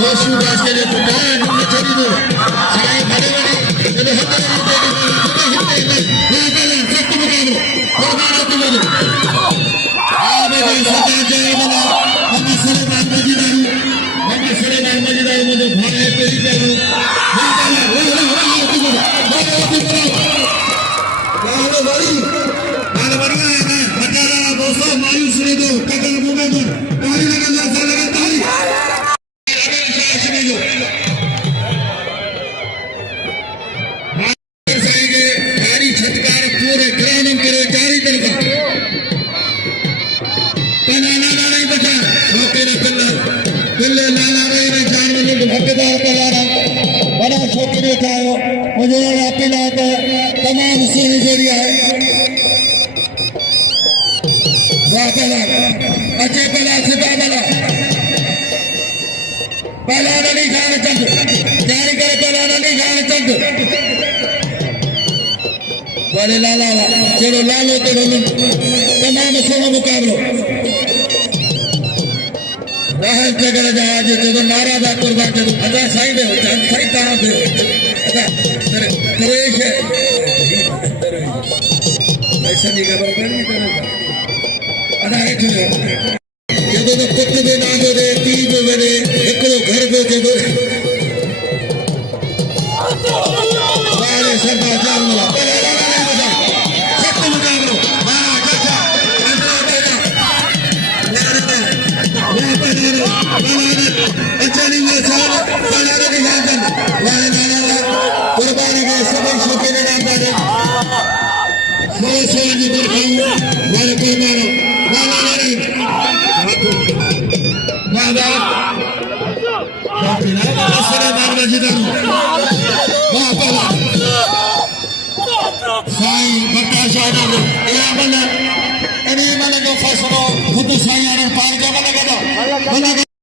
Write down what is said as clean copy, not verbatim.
होशू रास्ते में पुकार न छोड़ी दो साई बड़े बड़े जब हत्या करते हैं ये पहले सख्त मुकाबला होगा तुम्हारे आगे कोई सदा जाए वाला हम सलेमान मजीदारी मुझे भाई तेरी करो मायूस नहीं दो कदर मुंबई दो पानी लगा ताली छटकार पूरे ग्रामीण करे चारी तरफ पलाना नहीं बचा मौके ने पिल्ले लाला रहे चार मिनट हकदार पलाना बड़ा शौकीन था मुझे पिला तो तमाम सुनी जरिया है अच्छे पला सीधा पलाना नहीं खाने चंद जारी करे पलाना नहीं खाने चंद बड़े लाला चलो लालो तो तमाम सोना मुकाबलो राहल जगह जहाँ जो नारा दा कुर्बा जो अदा साइड है सही तरह से अदा दरवेश है ऐसा नहीं खबर करनी करेगा अदा है जो तो कुत्ते दे ना दे तीन बने एकड़ो घर पे जो बारे सरदार जान वाला कुर्बानी के सभी शौकीन नाम पर सोनी वाले कुर्बानो साईं बट्टा Shah ini mana yang fasal, khusus saya yang parga mana kata.